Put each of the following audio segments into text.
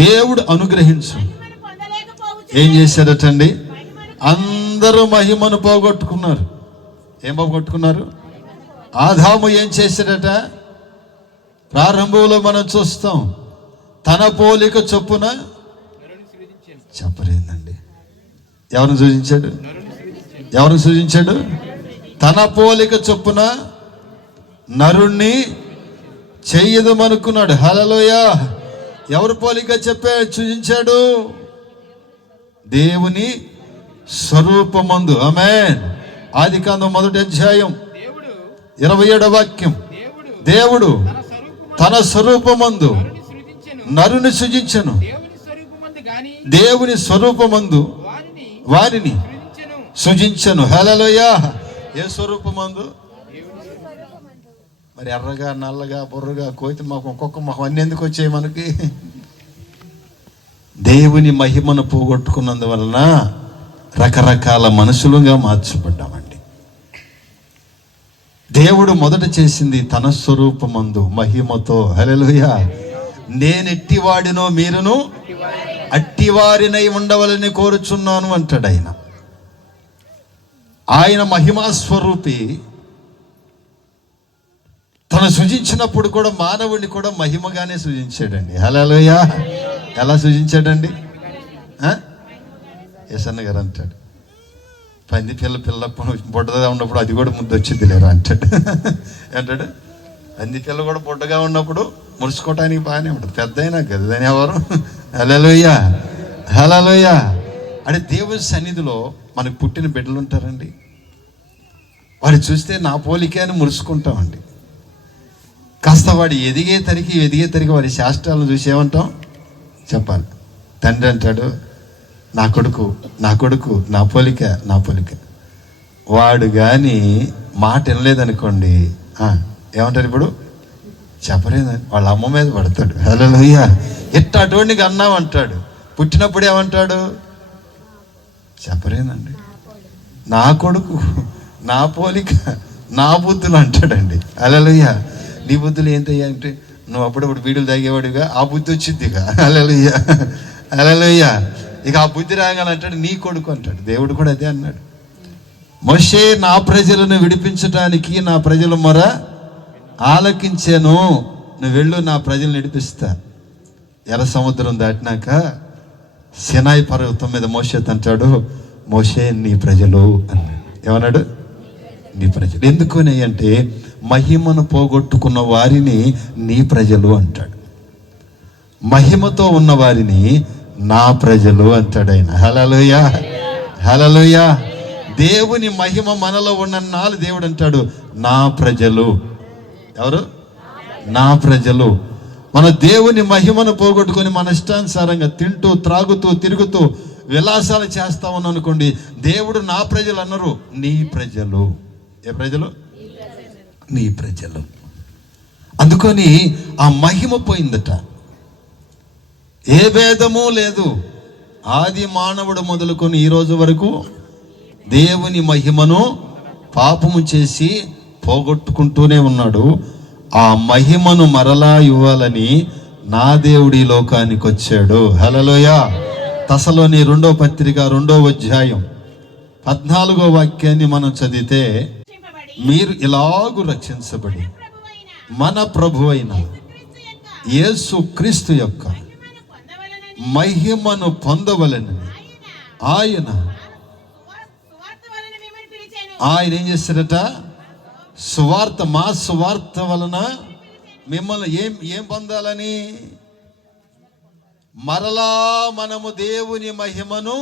దేవుడు అనుగ్రహించు. ఏం చేశారటండి? అందరూ మహిమను పోగొట్టుకున్నారు. ఏం పోగొట్టుకున్నారు? ఆదాము ఏం చేశాడట? ప్రారంభంలో మనం చూస్తాం, తన పోలిక చొప్పున చెప్పలేదండి. ఎవరిని సృజించాడు? ఎవరిని సృజించాడు? తన పోలిక చొప్పున నరుణ్ణి చెయ్యదమనుకున్నాడు. హల్లెలూయా. ఎవరి పోలిక సృజించాడు? దేవుని స్వరూపమందు. ఆమేన్. ఆదికాండం 1వ అధ్యాయం 27వ వాక్యం. దేవుడు తన స్వరూపమందు నరుని సృజించెను. దేవుని స్వరూపమందు వారిని సృజించెను. హల్లెలూయా. ఏ స్వరూపమందు? మరి ఎర్రగా, నల్లగా, బుర్రగా, కోతి మొహం, ఒక్కొక్క మొహం అన్ని ఎందుకు వచ్చాయి మనకి? దేవుని మహిమను పోగొట్టుకున్నందువలన రకరకాల మనుషులుగా మార్చబడ్డామండి. దేవుడు మొదట చేసింది తన స్వరూపమందు మహిమతో. హల్లెలూయా. నేనెట్టివాడినో మీరును అట్టివారినై ఉండవలని కోరుచున్నాను అంటాడు ఆయన. ఆయన మహిమా స్వరూపి. తను సృజించినప్పుడు కూడా మానవుడిని కూడా మహిమగానే సృజించాడండి. హల్లెలూయా. ఎలా సృజించాడండి? యేసన్న గారు అంటాడు, పంది పిల్లప్పుడు బొడ్డగా ఉన్నప్పుడు అది కూడా ముద్దు వచ్చింది లేరా అంటాడు. అంటాడు, పంది పిల్ల కూడా బొడ్డగా ఉన్నప్పుడు మురుసుకోవటానికి బాగానే ఉంటుంది, పెద్ద అయినా గదని ఎవరు? హల్లెలూయా. హల్లెలూయా. అంటే దేవుని సన్నిధిలో మనకు పుట్టిన బిడ్డలు ఉంటారండి. వాడు చూస్తే నా పోలికే అని మురుసుకుంటామండి. కాస్త వాడు ఎదిగే తరికి వాడి శాస్త్రాలను చూసి ఏమంటాం? చెప్పాలి. తండ్రి అంటాడు, నా కొడుకు నా పోలిక. వాడు కానీ మాట వినలేదనుకోండి, ఏమంటారు ఇప్పుడు? చెప్పలేదని వాళ్ళ అమ్మ మీద పడతాడు. హల్లెలూయా. అటువంటికి అన్నామంటాడు. పుట్టినప్పుడు ఏమంటాడు? చెప్పలేనండి, నా కొడుకు, నా పోలిక, నా బుద్ధులు అంటాడండి. హల్లెలూయా. నీ బుద్ధులు ఏంటయ్యా అంటే, నువ్వు అప్పుడప్పుడు వీడులు తాగేవాడుగా, ఆ బుద్ధి వచ్చిందిగా. హల్లెలూయా. హల్లెలూయా. ఇక ఆ బుద్ధి రాగాలంటాడు, నీ కొడుకు అంటాడు. దేవుడు కూడా అదే అన్నాడు. మోషే, నా ప్రజలను విడిపించడానికి నా ప్రజలు మొర ఆలకించాను, నువ్వు వెళ్ళు, నా ప్రజలను విడిపిస్తా. ఎర్ర సముద్రం దాటినాక సినాయి పర్వతం మీద మోషే అంటాడు, మోషే నీ ప్రజలు అన్నాడు. ఏమన్నాడు? నీ ప్రజలు. ఎందుకని అంటే మహిమను పోగొట్టుకున్న వారిని నీ ప్రజలు అంటాడు, మహిమతో ఉన్న వారిని నా ప్రజలు అంటాడు ఆయన. హల్లెలూయా. హల్లెలూయా. దేవుని మహిమ మనలో ఉన్నన్నాళ్ళు దేవుడు అంటాడు, నా ప్రజలు. ఎవరు? నా ప్రజలు. మన దేవుని మహిమను పోగొట్టుకొని మన ఇష్టానుసారంగా తింటూ, త్రాగుతూ, తిరుగుతూ విలాసాలు చేస్తా ఉన్నాం అనుకోండి, దేవుడు నా ప్రజలు అన్నారు, నీ ప్రజలు. ఏ ప్రజలు? నీ ప్రజలు. అందుకని ఆ మహిమ పోయిందట. ఏ భేదము లేదు. ఆది మానవుడు మొదలుకొని ఈ రోజు వరకు దేవుని మహిమను పాపము చేసి పోగొట్టుకుంటూనే ఉన్నాడు. ఆ మహిమను మరలా ఇవ్వాలని నా దేవుడి లోకానికి వచ్చాడు. హల్లెలూయా. తెస్సలోని 2వ పత్రిక 2వ అధ్యాయం 14వ వాక్యాన్ని మనం చదివితే, మీరు ఇలాగు రక్షించబడి మన ప్రభువైన యేసు క్రీస్తు యొక్క మహిమను పొందవలెనని ఆయన ఏం చేశారట? సువార్త, మా సువార్త వలన మిమ్మల్ని ఏం పొందాలని? మరలా మనము దేవుని మహిమను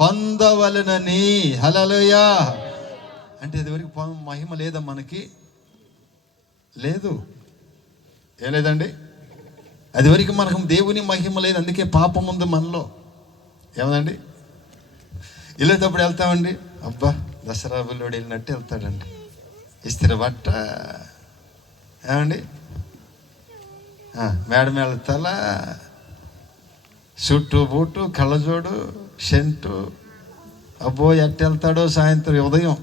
పొందవలెనని. హల్లెలూయా. అంటే ఇదివరకు మహిమ లేదా? మనకి లేదు. ఏం లేదండి? అది వరకు మనకు దేవుని మహిమ లేదు. అందుకే పాపం ఉంది మనలో. ఏమదండి? వెళ్ళేటప్పుడు వెళ్తామండి, అబ్బా దసరా బుల్లోడు వెళ్ళినట్టు వెళ్తాడండి. ఇస్త్రీ బట్ట, ఏమండి, మేడం వెళ్తాల, చుట్టూ బూటు, కళ్ళజోడు, సెంటు, అబ్బో ఎట్ట వెళ్తాడో. సాయంత్రం ఉదయం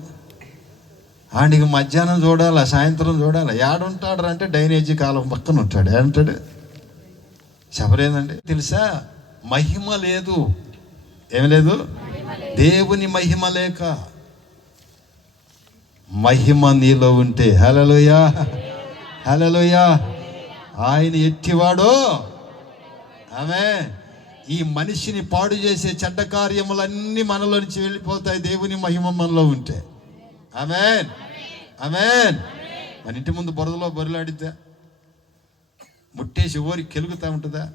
ఆడికి మధ్యాహ్నం చూడాలా, సాయంత్రం చూడాలా. ఏడుంటాడు అంటే డ్రైనేజీ కాలం పక్కన ఉంటాడు. ఏమంటాడు? చెప్పలేదండి. తెలుసా, మహిమ లేదు. ఏమి లేదు? దేవుని మహిమ లేక. మహిమ నీలో ఉంటే, హల్లెలూయా హల్లెలూయా, ఆయన ఎట్టివాడో. ఆమేన్. ఈ మనిషిని పాడు చేసే చెడ్డ కార్యములన్నీ మనలో నుంచి వెళ్ళిపోతాయి దేవుని మహిమ మనలో ఉంటే. ఆమేన్ ఆమేన్. మన ఇంటి ముందు బురదలో బొరలాడిద్దా, ముట్టేసి ఓరి కెలుగుతూ ఉంటుందా?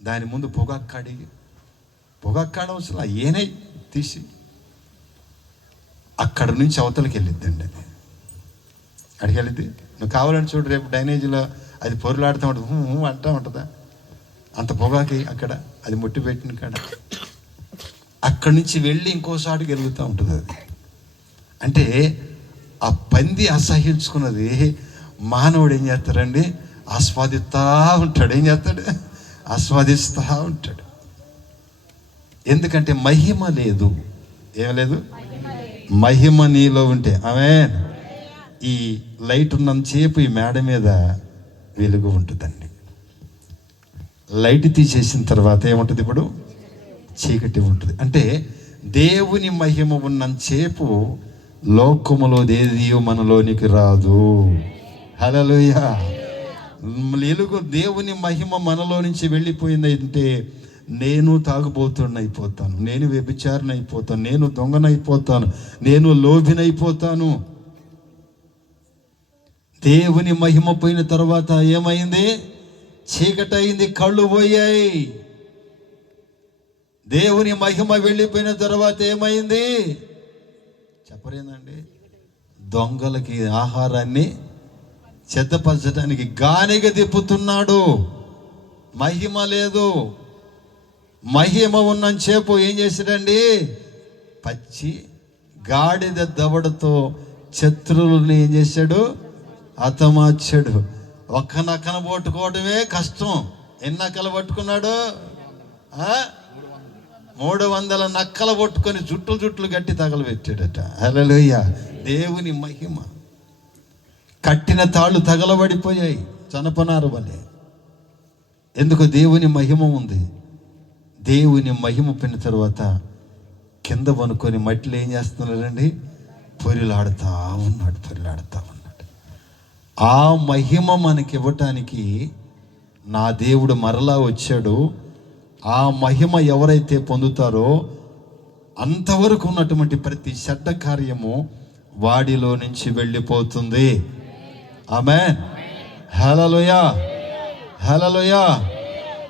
దాని ముందు పొగక్కాడవసలా ఏనై తీసి అక్కడ నుంచి అవతలకి వెళ్ళిద్దండి. అది అడిగి వెళ్ళిద్ది. నువ్వు కావాలని చూడు, రేపు డ్రైనేజీలో అది పొరులాడుతూ ఉంటుంది, అంటూ ఉంటుందా? అంత పొగాకి అక్కడ అది ముట్టి పెట్టిన కాడ అక్కడి నుంచి వెళ్ళి ఇంకోసారి గెలుగుతూ ఉంటుంది. అది అంటే ఆ పంది అసహించుకున్నది మానవుడు ఏం చేస్తాడండి? ఆస్వాదిస్తూ ఉంటాడు. ఏం చేస్తాడు? ఆస్వాదిస్తూ ఉంటాడు. ఎందుకంటే మహిమ లేదు. ఏం లేదు? మహిమ నీలో ఉంటే. ఆమేన్. ఈ లైట్ ఉన్నంతసేపు ఈ మేడ మీద వెలుగు ఉంటుందండి. లైట్ తీసేసిన తర్వాత ఏముంటుంది? ఇప్పుడు చీకటి ఉంటుంది. అంటే దేవుని మహిమ ఉన్నంతసేపు లోకములో దేదియో మనలోనికి రాదు. హల్లెలూయా. వెలుగు దేవుని మహిమ మనలో నుంచి వెళ్ళిపోయిందంటే నేను తాగుబోతున్నైపోతాను, నేను వ్యభిచారినైపోతాను, నేను దొంగనైపోతాను, నేను లోభినైపోతాను. దేవుని మహిమ పోయిన తర్వాత ఏమైంది? చీకటి అయింది, కళ్ళు పోయాయి. దేవుని మహిమ వెళ్ళిపోయిన తర్వాత ఏమైంది? చెప్పరేందండి? దొంగలకి ఆహారాన్ని చెత్తపరచడానికి గానిగ తిప్పుతున్నాడు. మహిమ లేదు. మహిమ ఉన్నంతసేపు ఏం చేశాడండి? పచ్చి గాడిద దవడతో శత్రువుల్ని ఏం చేశాడు? హతమార్చాడు. ఒక్క నక్కన పట్టుకోవడమే కష్టం. ఎన్ని నక్కలు పట్టుకున్నాడు? 300 నక్కలు పట్టుకొని జుట్లు గట్టి తగలబెట్టాడట. హల్లెలూయా. దేవుని మహిమ. కట్టిన తాళ్ళు తగలబడిపోయాయి చనపనారు వలె. ఎందుకు? దేవుని మహిమ ఉంది. దేవుని మహిమ పోయిన తర్వాత కింద పనుకొని మట్టిలో ఏం చేస్తున్నారండి? పొరిలాడుతూ ఉన్నాడు. ఆ మహిమ మనకి ఇవ్వటానికి నా దేవుడు మరలా వచ్చాడు. ఆ మహిమ ఎవరైతే పొందుతారో అంతవరకు ఉన్నటువంటి ప్రతి చెడ్డ కార్యము వాడిలో నుంచి వెళ్ళిపోతుంది. ఆమేన్. హల్లెలూయా హల్లెలూయా.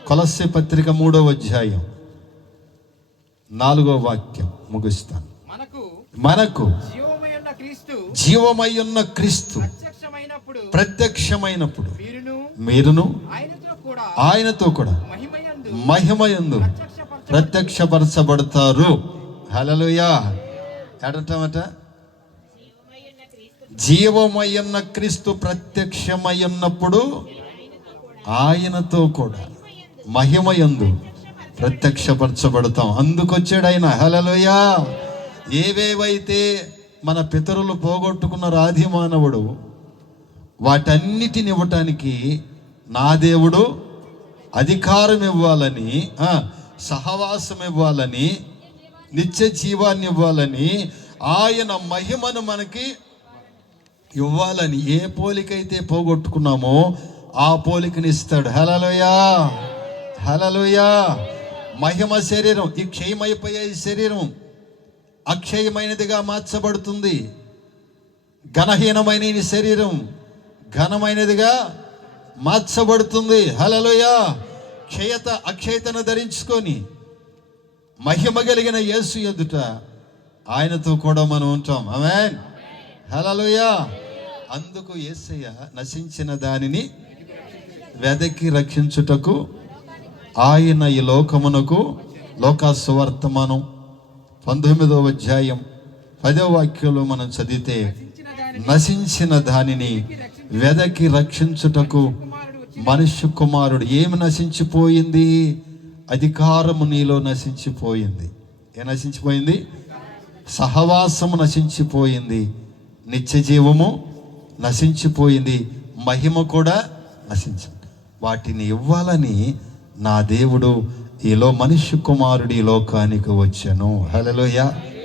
కొలస్సీ పత్రిక 3వ అధ్యాయం 4వ వాక్యం ముగిస్తాను. మనకు జీవమయ్యున్న క్రీస్తు ప్రత్యక్షమైనప్పుడు మీరును ఆయనతో కూడా మహిమయందు ప్రత్యక్షపరచబడతారు. హల్లెలూయా. ఏడటమట? జీవమయ్యున్న క్రీస్తు ప్రత్యక్షమయ్యున్నప్పుడు ఆయనతో కూడా మహిమయందు ప్రత్యక్షపరచబడతాం. అందుకొచ్చాడు ఆయన. హల్లెలూయా. ఏవేవైతే మన పితరులు పోగొట్టుకున్న ఆది మానవుడు, వాటన్నిటిని ఇవ్వటానికి నా దేవుడు అధికారం ఇవ్వాలని, సహవాసం ఇవ్వాలని, నిత్య జీవాన్ని ఇవ్వాలని, ఆయన మహిమను మనకి ఇవ్వాలని, ఏ పోలికైతే పోగొట్టుకున్నామో ఆ పోలికని ఇస్తాడు. హల్లెలూయా హల్లెలూయా. మహిమ శరీరం, ఈ క్షయమైపోయే ఈ శరీరం అక్షయమైనదిగా మార్చబడుతుంది. ఘనహీనమైన ఈ శరీరం ఘనమైనదిగా మార్చబడుతుంది. హల్లెలూయా. అక్షయతను ధరించుకొని మహిమ కలిగిన యేసు ఎదుట ఆయనతో కూడా మనం ఉంటాం. ఆమేన్. హల్లెలూయా. అందుకు యేసయ్య నశించిన దానిని వెదకి రక్షించుటకు ఆయన ఈ లోకమునకు, లోకాసువార్తమానం 19వ అధ్యాయం 10వ వాక్యంలో మనం చదివితే, నశించిన దానిని వెదకి రక్షించుటకు మనుష్య కుమారుడు. ఏమి నశించిపోయింది? అధికారము నీలో నశించిపోయింది. ఏ నశించిపోయింది? సహవాసము నశించిపోయింది. నిత్య జీవము నశించిపోయింది. మహిమ కూడా నశించింది. వాటిని ఇవ్వాలని నా దేవుడు మనుష్య కుమారుడు ఈ లోకానికి వచ్చెను. హల్లెలూయా.